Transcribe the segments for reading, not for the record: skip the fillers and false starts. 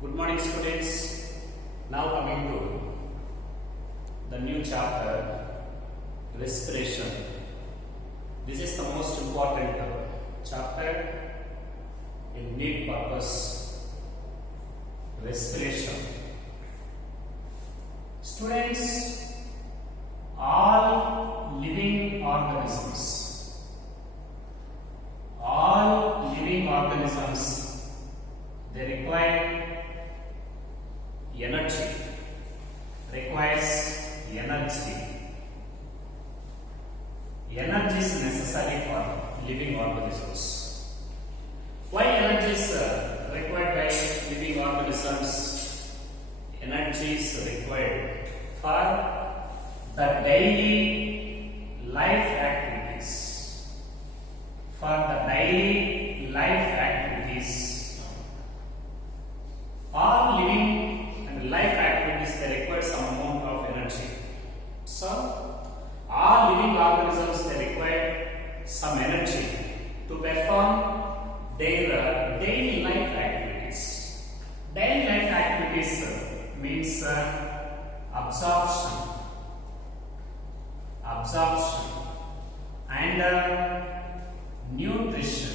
Good morning, students. Now coming to the new chapter, respiration. This is the most important chapter in need purpose. Respiration. Students, all living organisms, they require energy. Energy is necessary for living organisms. Why energy is required by living organisms? Energy is required for the daily life activities. All living and life activities, they require some amount of energy. So, all living organisms, they require some energy to perform their daily life activities. Daily life activities means absorption and nutrition.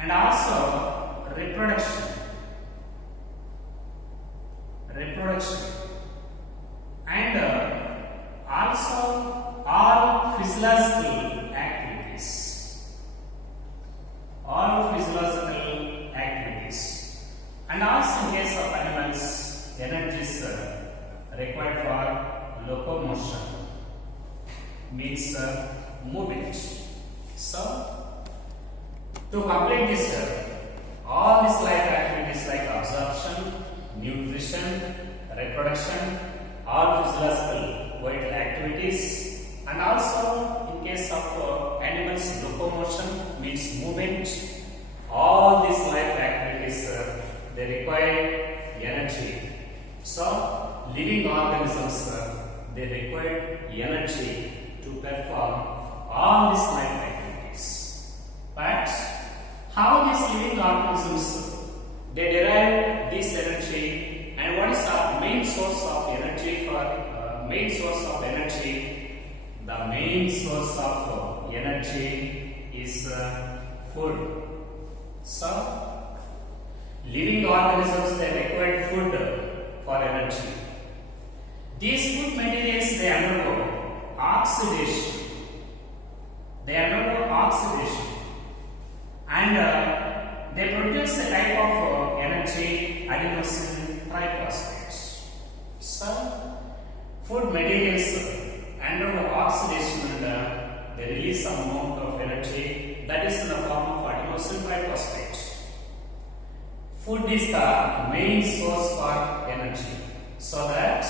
And also reproduction and also all physiological activities and also in case of animals, energy is required for locomotion, means movement. So to complete this, all these life activities like absorption, nutrition, reproduction, all physiological vital activities, and also in case of animals, locomotion means movement. All these life activities they require energy. So living organisms they require energy to perform all these life activities. But how these living organisms they derive this energy, and what is our main source of energy? The main source of energy is food. So living organisms they require food for energy. These food materials they undergo oxidation. And they produce a type of energy, adenosine triphosphate. So, food materials undergo oxidation and they release some amount of energy that is in the form of adenosine triphosphate. Food is the main source for energy. So that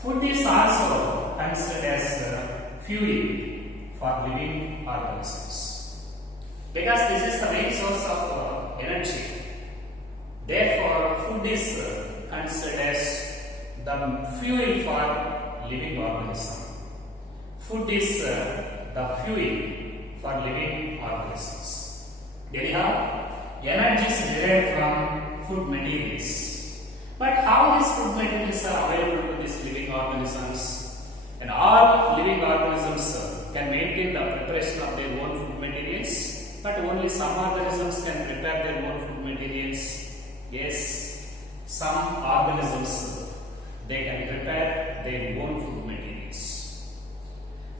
food is also considered as fuel for living organisms. Because this is the main source of energy. Therefore, food is considered as the fuel for living organism. Food is the fuel for living organisms. Anyhow, energy is derived from food materials. But how these food materials are available to these living organisms? And all living organisms can maintain the preparation of their own food materials. But only some organisms can prepare their own food materials. Yes, some organisms they can prepare their own food materials.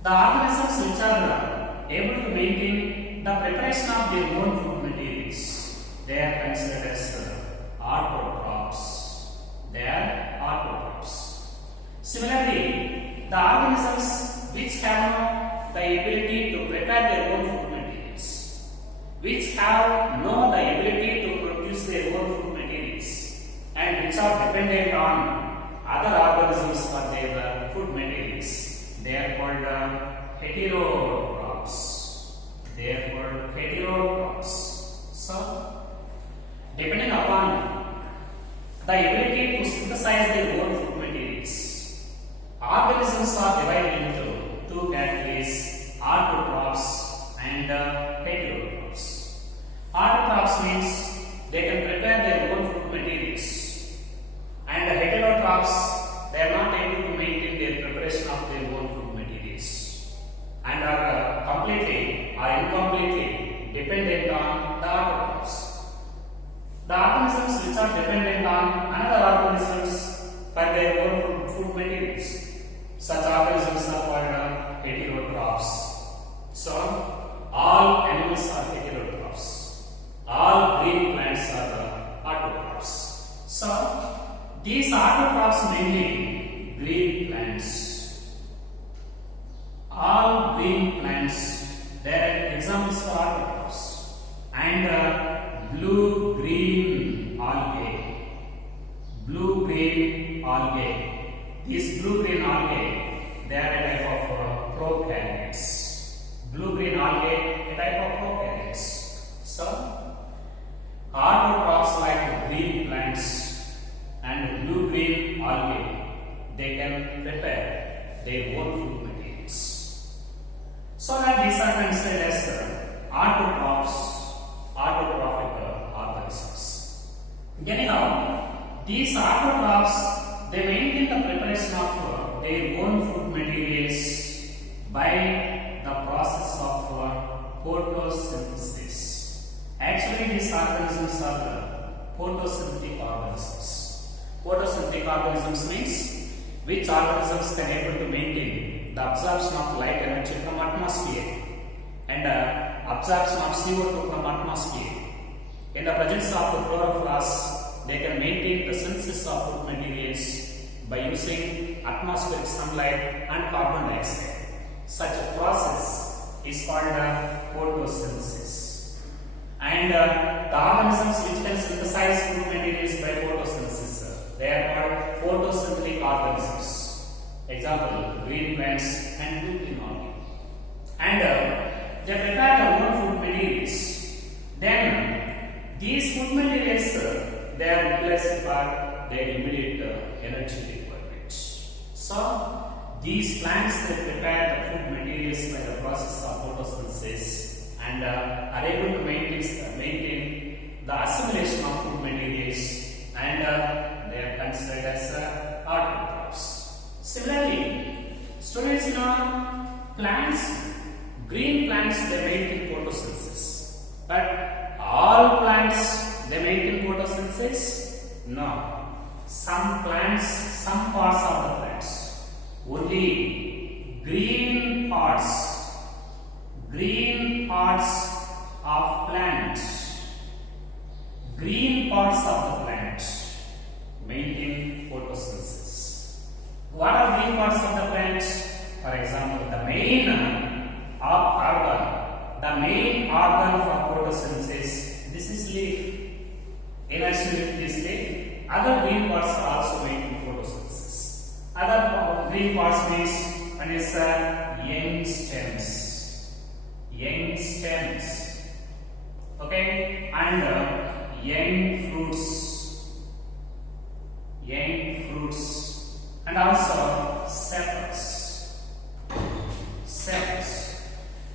The organisms which are able to maintain the preparation of their own food materials, they are considered as autotrophs. Similarly, the organisms which have the ability to prepare their own food materials, which have the ability to produce their own food materials, and which are dependent on other organisms for their food materials, they are called heterotrophs. So, depending upon the ability to synthesize their own food materials, organisms are divided into two categories, autotrophs and heterotrophs. means they can prepare their own food materials, and the heterotrophs, they are not able to maintain their preparation of their own food materials and are completely or incompletely dependent on the autotrophs. The organisms which are dependent on another organisms for their own food materials, such organisms are called heterotrophs. So, all animals are heterotrophs. All green plants are autotrophs. So, these autotrophs mainly green plants. All green plants, their examples for autotrophs, and blue-green algae. Blue-green algae. These blue-green algae, they are a type of prokaryotes. Blue-green algae, a type of prokaryotes. So, autotrophs like green plants and blue-green algae, they can prepare their own food materials. So that these are considered as autotrophic organisms. Anyhow, these autotrophs, they maintain the preparation of their own food materials by the process of photosynthesis. Actually, these organisms are photosynthetic organisms. Photosynthetic organisms means which organisms can able to maintain the absorption of light energy from atmosphere and absorption of CO2 from atmosphere. In the presence of chloroplasts, they can maintain the synthesis of food materials by using atmospheric sunlight and carbon dioxide. Such a process is called photosynthesis. And the organisms which can synthesize food materials by photosynthesis, they are called photosynthetic organisms. Example, green plants and blue-green algae. And they prepare their own food materials. Then these food materials, they are utilized for their immediate energy requirements. So, these plants, they prepare the food materials by the process of photosynthesis and are able to maintain the assimilation of food materials, and they are considered as autotrophs. Similarly, students, plants, green plants, they maintain photosynthesis, but all plants, they maintain photosynthesis? No. Some plants, some parts of the plants, only green parts of plant, green parts of the plant maintain photosynthesis. What are green parts of the plant? For example, the main organ for photosynthesis, this is leaf. In addition to this leaf, other green parts are also making photosynthesis. Other green parts means one is young stems, okay, and young fruits, and also sepals.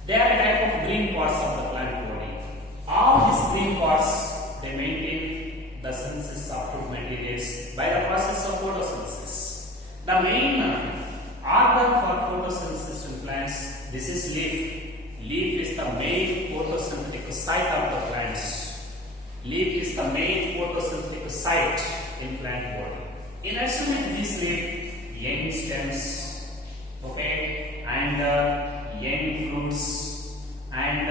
They are a type of green parts of the plant body. All these green parts, they maintain the synthesis of food materials by the process of photosynthesis. The main organ for photosynthesis in plants, this is leaf. Leaf is the main photosynthetic site of the plants. Leaf is the main photosynthetic site in plant body. In addition to this leaf, young stems, okay, and young fruits, and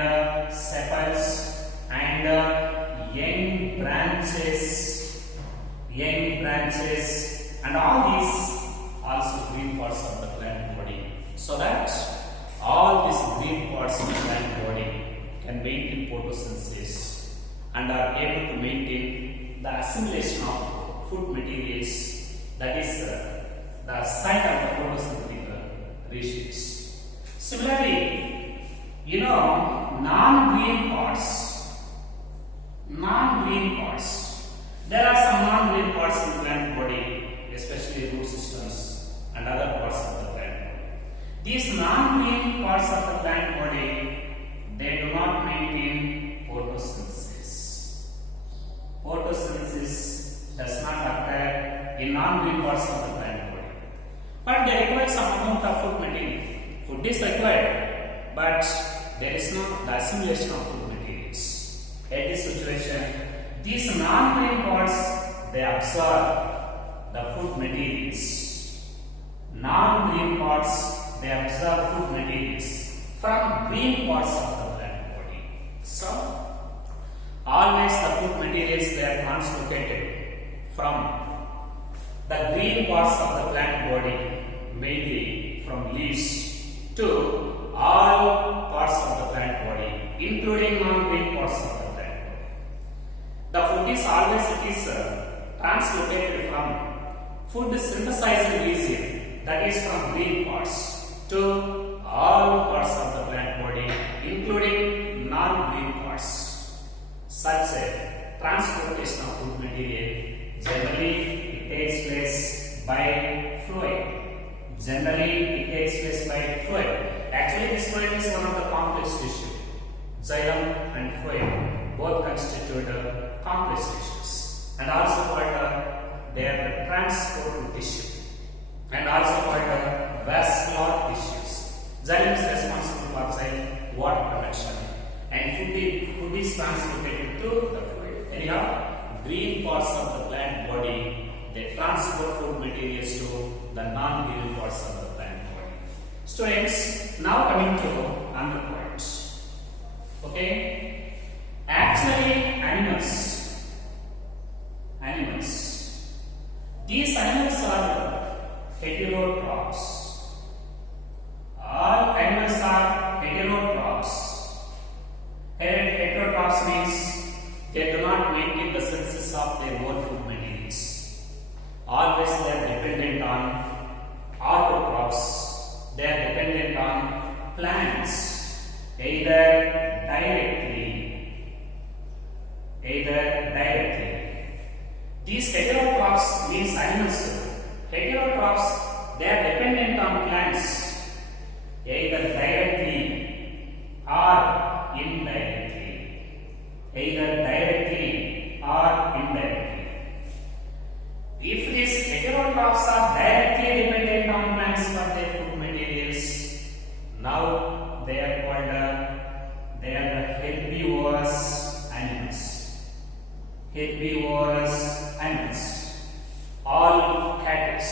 sepals, and young branches, and all these also green parts of the plant body. So that all these green parts of the plant body can maintain photosynthesis and are able to maintain the assimilation of food materials, that is the site of the photosynthetic ratios. Similarly, non-green parts. There are some non-green parts in the plant body, especially root systems and other parts of the plant body. These non-green parts of the plant body, they do not maintain photosynthesis. parts of the plant body. But they require some amount of food material. Food is required, but there is no the assimilation of food materials. In this situation, these non-green parts they absorb the food materials. Non-green parts they absorb food materials from green parts of the plant body. So, always the food materials they are translocated from the green parts of the plant body, mainly from leaves, to all parts of the plant body, including non-green parts of the plant body. The food is always translocated from food synthesized region, that is from green parts, to all parts of the plant body, including non-green parts. Such a transportation of food material generally it takes place by fluid. Actually, this fluid is one of the complex tissue. Xylem and fluid both constitute complex tissues, and also called they are the transport tissue, and also called vascular tissues. Xylem is responsible for cell water conduction, and food is translocated to the fluid. Anyhow, green parts of the plant body they transport food materials to the non-green parts of the plant body. Students, now coming to another point. Okay, actually animals. These animals are heterotrophs. All animals are heterotrophs. Heterotrophs means they do not maintain the synthesis of their own food materials. Always they are dependent on autotrophs. They are dependent on plants, either directly. These heterotrophs means animals. Heterotrophs, they are dependent on plants, either directly or indirectly. If these heterotrophs are directly dependent on plants for their food materials, now they are called they are the herbivorous animals. All cattle,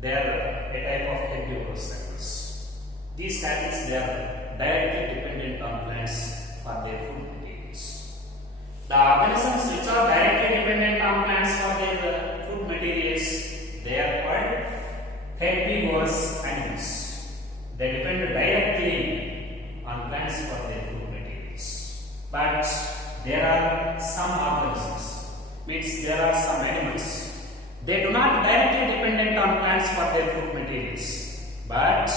they are a type of herbivorous animals. These cattle they are directly dependent on plants for their food materials. The organisms which are directly dependent on plants for their food materials, they are called herbivorous animals. They depend directly on plants for their food materials. But there are some organisms, means there are some animals. They do not directly dependent on plants for their food materials, but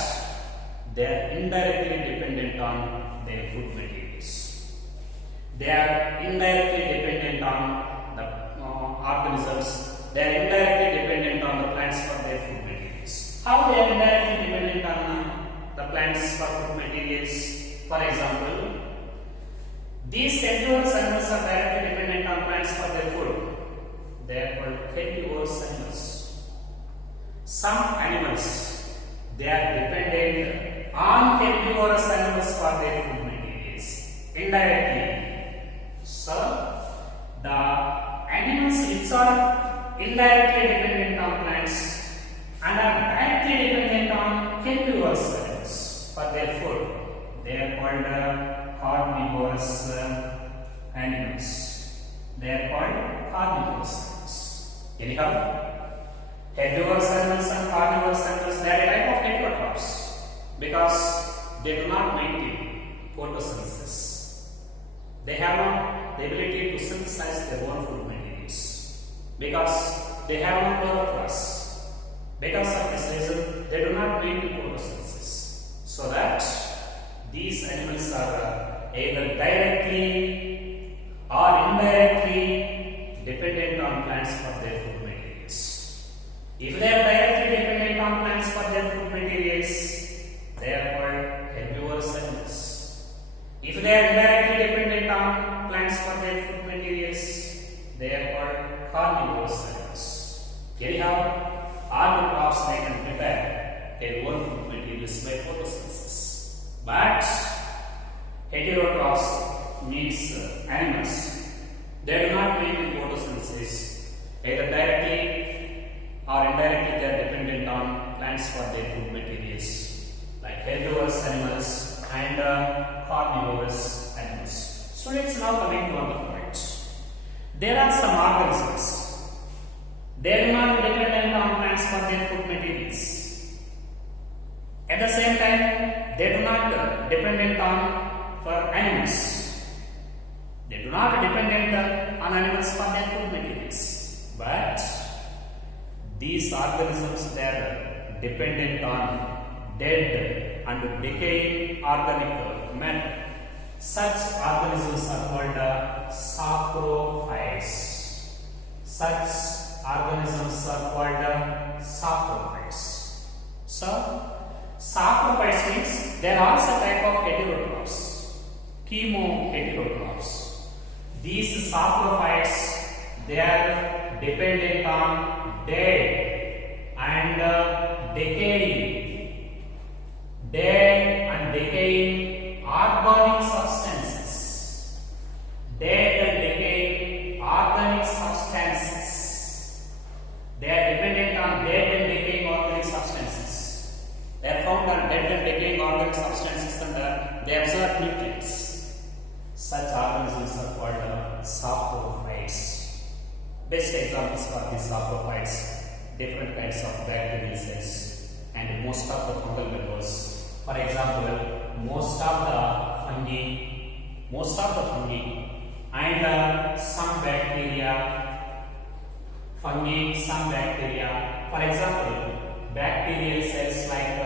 they are indirectly dependent on their food materials. They are indirectly dependent on the organisms. They are indirectly dependent on the plants for their food materials. How they are indirectly dependent on the plants for food materials? For example, these herbivorous animals are directly dependent on plants for their food. They are called herbivorous animals. Some animals they are dependent on herbivorous animals for their food materials indirectly. So, the animals which are indirectly dependent on plants and are directly dependent on herbivorous animals for their food, they are called carnivorous animals. They are called carnivorous animals. Anyhow, herbivorous animals and carnivorous animals, they are a type of heterotrophs because they do not maintain photosynthesis. They have not the ability to synthesize their own food materials because they have no chlorophyll. Because of this reason, they do not maintain photosynthesis. So that these animals are either directly or indirectly dependent on plants for their food materials. If they are directly dependent on plants for their food materials, they are called herbivorous animals. If they are indirectly dependent on plants for their food materials, they are called carnivorous animals. Anyhow, all the crops they can prepare their own food materials by photosynthesis. But heterotrophs means animals. They do not make the photosynthesis either directly or indirectly. They are dependent on plants for their food materials, like herbivorous animals and carnivorous animals. Students, now coming to another point. There are some organisms. They do not depend on plants for their food materials. At the same time, they do not dependent on for animals. They do not dependent on animals for their food materials. But these organisms, they are dependent on dead and decaying organic matter. Such organisms are called saprophytes. Such organisms are called saprophytes. So, saprophytes means they are also type of heterotrophs, chemoheterotrophs. These saprophytes, they are dependent on dead and decaying organic substances. Dead and decaying organic substances. They are dependent on dead and decaying organic substances. They are found on dead and decaying organic substances and they absorb nutrients. Such organisms are called saprophytes. Best examples for these saprophytes, different kinds of bacterial cells and most of the fungal members. For example, most of the fungi and some bacteria, For example, bacterial cells like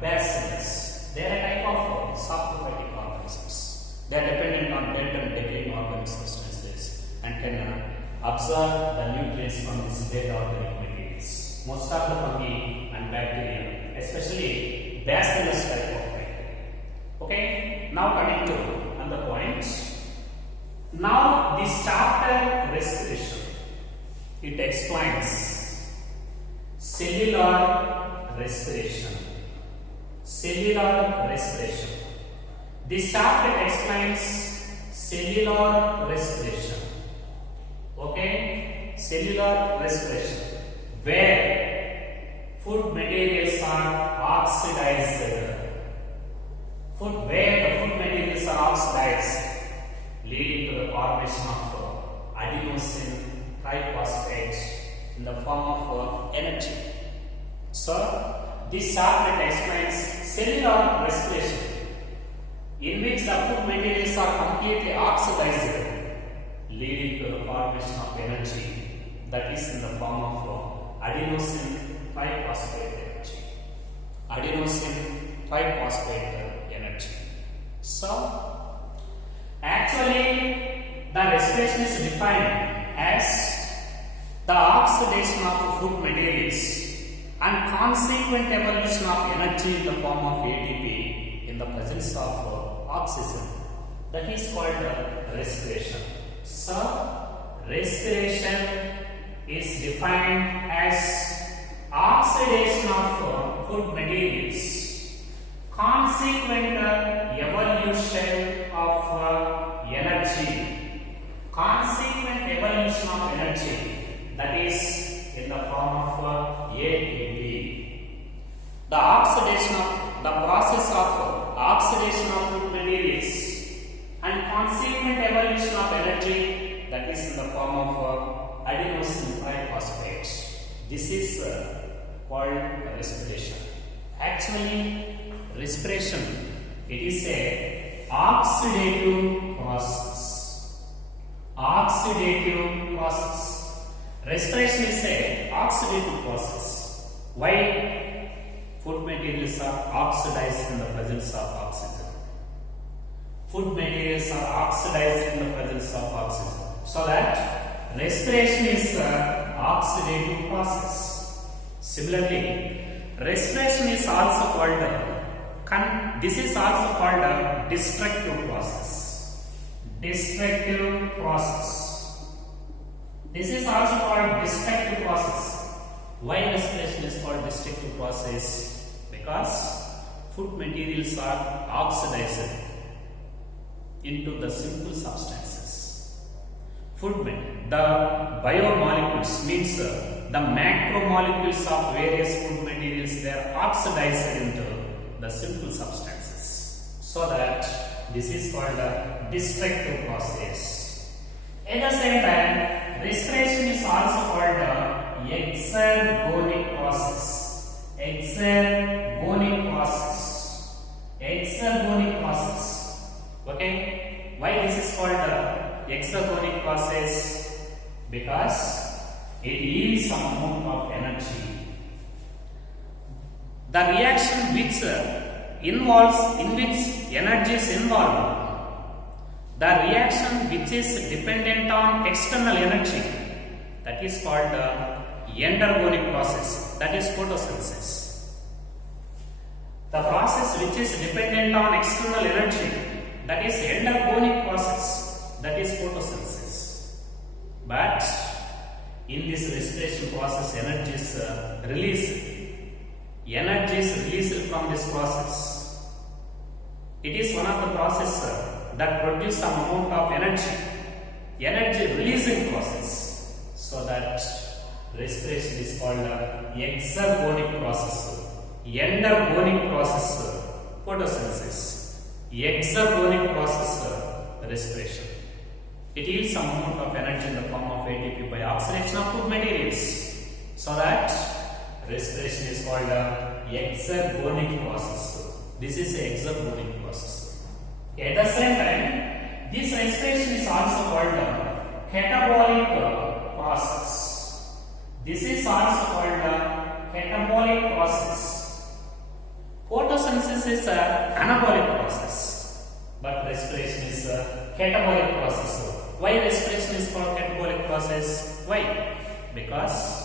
bacillus, they are a type of saprophytic organisms. They are dependent on dead and decaying organic substances and can absorb the nutrients from these dead organic materials. Most of the fungi and bacteria, especially bacillus type of bacteria. Okay, now coming to another point. Now this chapter respiration, it explains cellular respiration. Cellular respiration. This chapter explains cellular respiration. Okay, cellular respiration, where food materials are oxidized. Where the food materials are oxidized, leading to the formation of adenosine triphosphate in the form of energy. So, this chapter explains cellular respiration, in which the food materials are completely oxidized, leading to the formation of energy, that is in the form of adenosine triphosphate energy. Adenosine triphosphate energy. So, actually, the respiration is defined as the oxidation of food materials and consequent evolution of energy in the form of ATP in the presence of oxygen. That is called respiration. So, respiration is defined as oxidation of food materials, consequent evolution of energy, that is in the form of ATP. The process of oxidation of food materials and consequent evolution of energy, that is in the form of adenosine triphosphate. This is called respiration. Actually, respiration, it is a oxidative process. Respiration is a oxidative process. Why? Food materials are oxidized in the presence of oxygen. So that respiration is an oxidative process. Similarly, respiration is also called a destructive process. This is also called destructive process. Why respiration is called destructive process? Because food materials are oxidized into the simple substances. The biomolecules means the macromolecules of various food materials, they are oxidized into the simple substances. So that this is called a destructive process. At the same time, respiration is also called a exergonic process. Exergonic process. Okay? Why this is called the exergonic process? Because it yields some amount of energy. The reaction which in which energy is involved, the reaction which is dependent on external energy, that is called the endergonic process, that is photosynthesis. The process which is dependent on external energy, that is endergonic process, that is photosynthesis. But in this respiration process, energy is released. Energy is released from this process. It is one of the processes that produce some amount of energy releasing process. So that respiration is called exergonic process. Endergonic process, photosynthesis. Exergonic process, respiration. It yields some amount of energy in the form of ATP by oxidation of food materials. So that respiration is called exergonic process. This is the exergonic process. At the same time, this respiration is also called catabolic process. This is also called catabolic process. Photosynthesis is an anabolic process, but respiration is a catabolic process. Why respiration is called catabolic process? Why? Because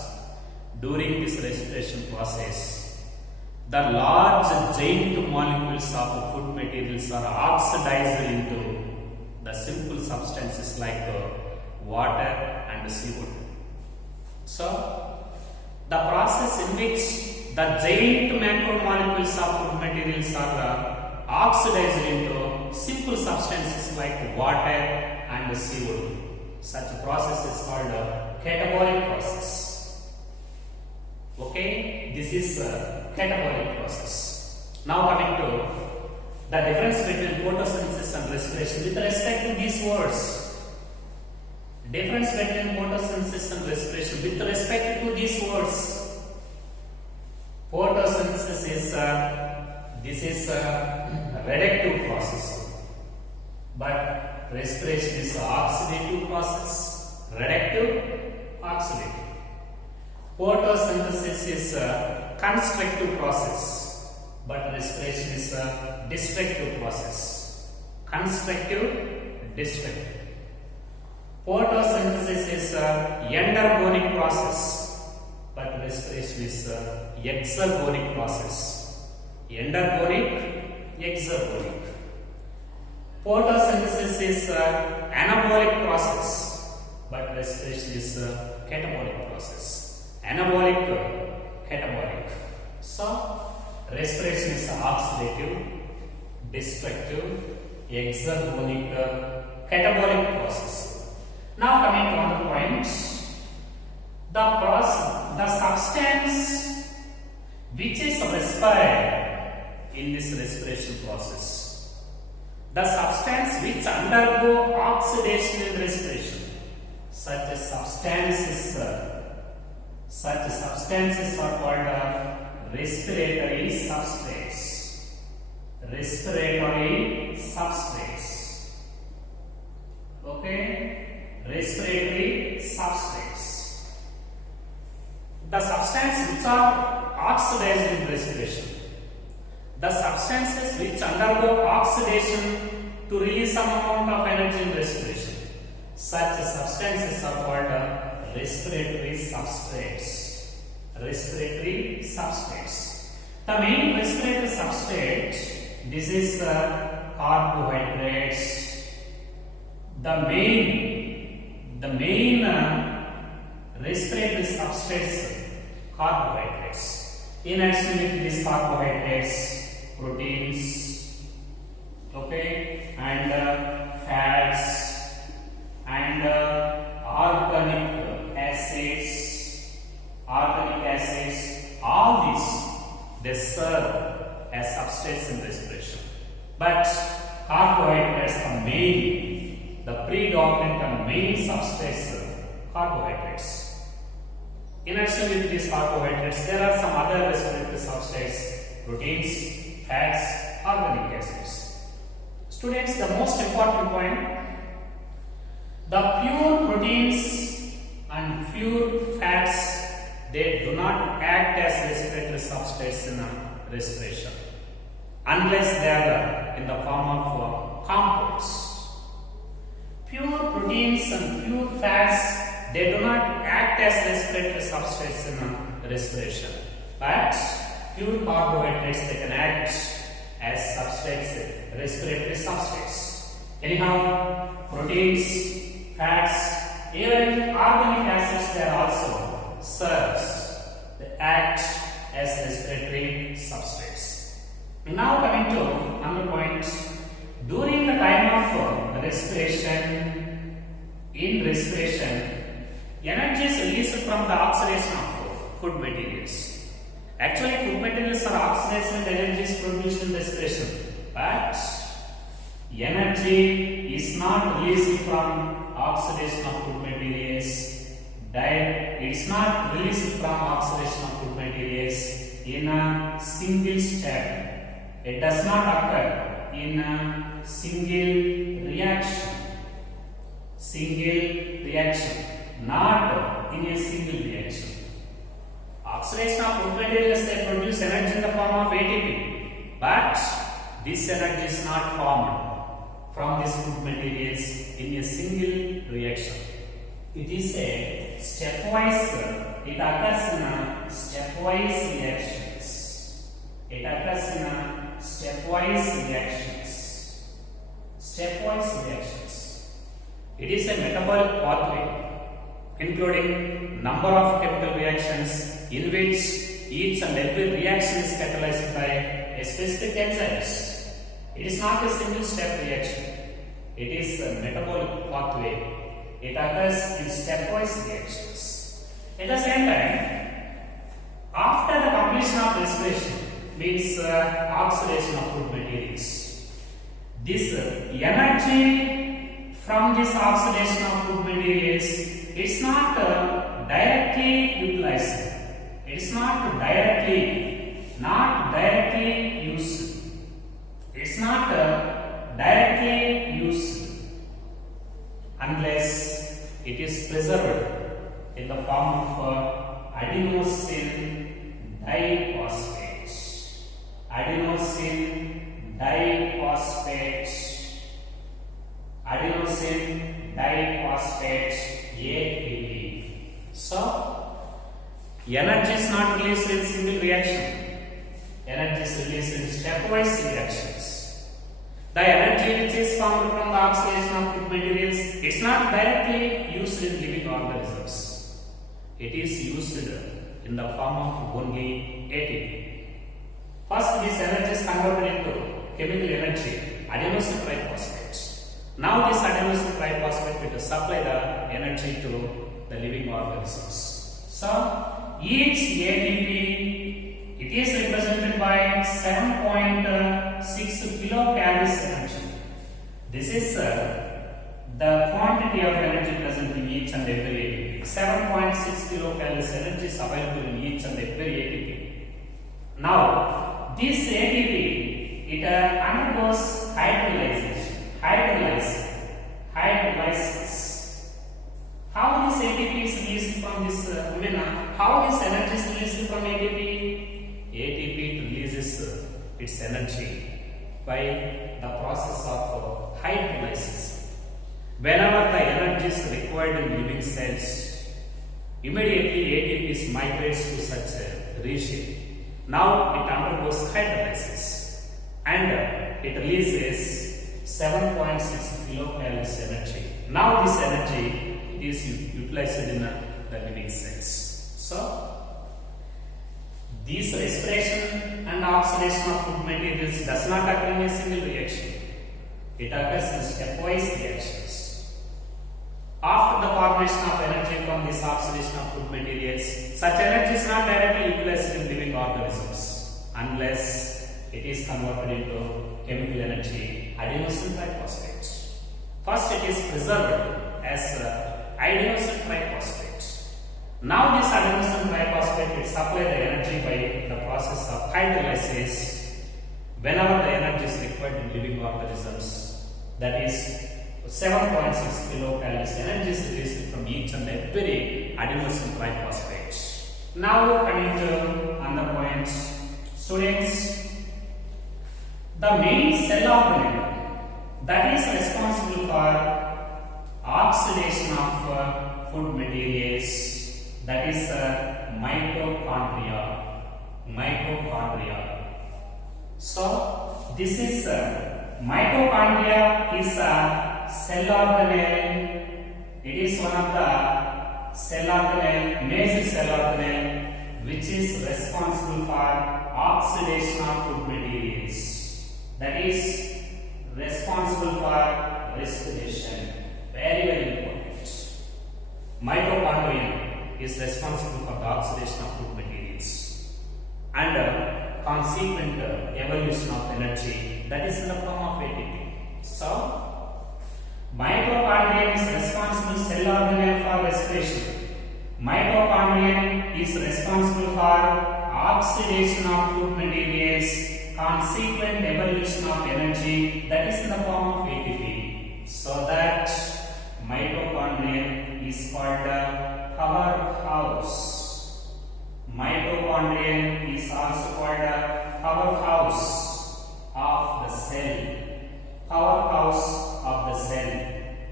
during this respiration process, the large giant molecules of food materials are oxidized into the simple substances like water and seawater. So, the process in which the giant macromolecules of food materials are oxidized into simple substances like water and seawater. Such a process is called a catabolic process. Okay, this is a catabolic process. Now coming to the difference between photosynthesis and respiration with respect to these words. Difference between photosynthesis and respiration with respect to these words. Photosynthesis is a reductive process, but respiration is an oxidative process. Reductive, oxidative. Photosynthesis is a constructive process, but respiration is a destructive process. Constructive, destructive. Photosynthesis is a endergonic process, but respiration is a exergonic process. Endergonic, exergonic. Photosynthesis is a anabolic process, but respiration is a catabolic process. Anabolic, catabolic. So, respiration is oxidative, destructive, exergonic, catabolic process. Now coming to other points, the substance which is respired in this respiration process, the substance which undergo oxidation in respiration, such substances are called respiratory substrates. Respiratory substrates. Okay, respiratory substrates. The substances which are oxidized in respiration, the substances which undergo oxidation to release some amount of energy in respiration, such substances are called respiratory substrates. Respiratory substrates. The main respiratory substrate, this is carbohydrates. The main respiratory substrates, carbohydrates. In addition with these carbohydrates, proteins, okay, and fats and organic acids, all these they serve as substrates in respiration. But carbohydrates are main, the predominant and main substrates carbohydrates. In addition with these carbohydrates, there are some other respiratory substrates, proteins, fats, organic acids. Students, the most important point, the pure proteins and pure fats, they do not act as respiratory substrates in respiration unless they are in the form of compounds. Pure proteins and pure fats, they do not act as respiratory substrates in respiration, but pure carbohydrates, they can act as substrates, respiratory substrates. Anyhow, proteins, fats, even organic acids, they are also serves, they act as respiratory substrates. Now coming to another point, during the time of respiration, in respiration, energy is released from the oxidation of food materials. Actually, food materials are oxidized and energy is produced in respiration. But energy is not released from oxidation of food materials. It is not released from oxidation of food materials in a single step. It does not occur in a single reaction. Not in a single reaction. Oxidation of food materials, they produce energy in the form of ATP, but this energy is not formed from these food materials in a single reaction. It is a stepwise, it occurs in a stepwise reactions. Stepwise reactions. It is a metabolic pathway including number of chemical reactions in which each and every reaction is catalyzed by a specific enzymes. It is not a single step reaction. It is a metabolic pathway. It occurs in stepwise reactions. At the same time, after the completion of respiration, means oxidation of food materials, this energy from this oxidation of food materials, it's not directly utilized. It's not directly used. It's not directly used unless it is preserved in the form of adenosine diphosphate. ATP. So, energy is not released in single reaction. Energy is released in stepwise reactions. The energy which is found from the oxidation of food materials, it's not directly used in living organisms. It is used in the form of only ATP. First, this energy is converted into chemical energy, adenosine triphosphate. Now, this adenosine triphosphate will supply the energy to the living organisms. So, each ATP, it is represented by 7.6 kilocalories energy. This is the quantity of energy present in each and every ATP. 7.6 kilocalories energy is available in each and every ATP. Now, this ATP, it undergoes hydrolysis. How this ATP is released from this, how this energy is released from ATP? ATP releases its energy by the process of hydrolysis. Whenever the energy is required in living cells, immediately ATP migrates to such a region. Now it undergoes hydrolysis and it releases 7.6 kilocalories energy. Now this energy is utilized in the living cells. So This respiration and oxidation of food materials does not occur in a single reaction. It occurs in stepwise reactions. After the formation of energy from this oxidation of food materials, such energy is not directly utilized in living organisms unless it is converted into chemical energy, adenosine triphosphate. First, it is preserved as adenosine triphosphate. Now, this adenosine triphosphate is supplied the energy by the process of hydrolysis whenever the energy is required in living organisms. That is 7.6 kilocalories energy is released from each and every adenosine triphosphate. Now, coming to another point, students. The main cell organelle that is responsible for oxidation of food materials, that is mitochondria. So this is mitochondria is a cell organelle. It is one of the cell organelle, major cell organelle, which is responsible for oxidation of food materials. That is responsible for respiration. Very important. Mitochondrion is responsible for the oxidation of food materials and consequent evolution of energy, that is in the form of ATP. So, mitochondrion is responsible cell organelle for respiration. Mitochondrion is responsible for oxidation of food materials, consequent evolution of energy, that is in the form of ATP. So that mitochondrion is called the powerhouse. Mitochondrion is also called the powerhouse of the cell. Powerhouse of the cell.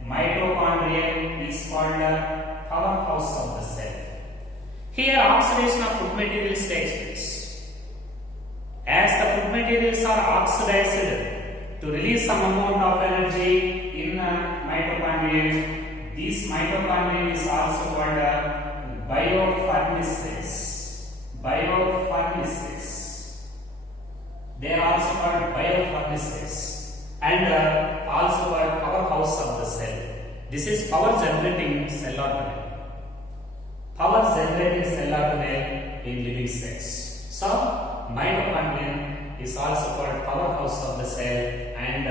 Mitochondrion is called the powerhouse of the cell. Here, oxidation of food materials takes place. As the food materials are oxidized to release some amount of energy in mitochondrion, this mitochondrion is also called biofurnaces. They are also called biofurnaces and also called powerhouse of the cell. This is power generating cell organelle. Power generating cell organelle in living cells. So, mitochondrion is also called powerhouse of the cell and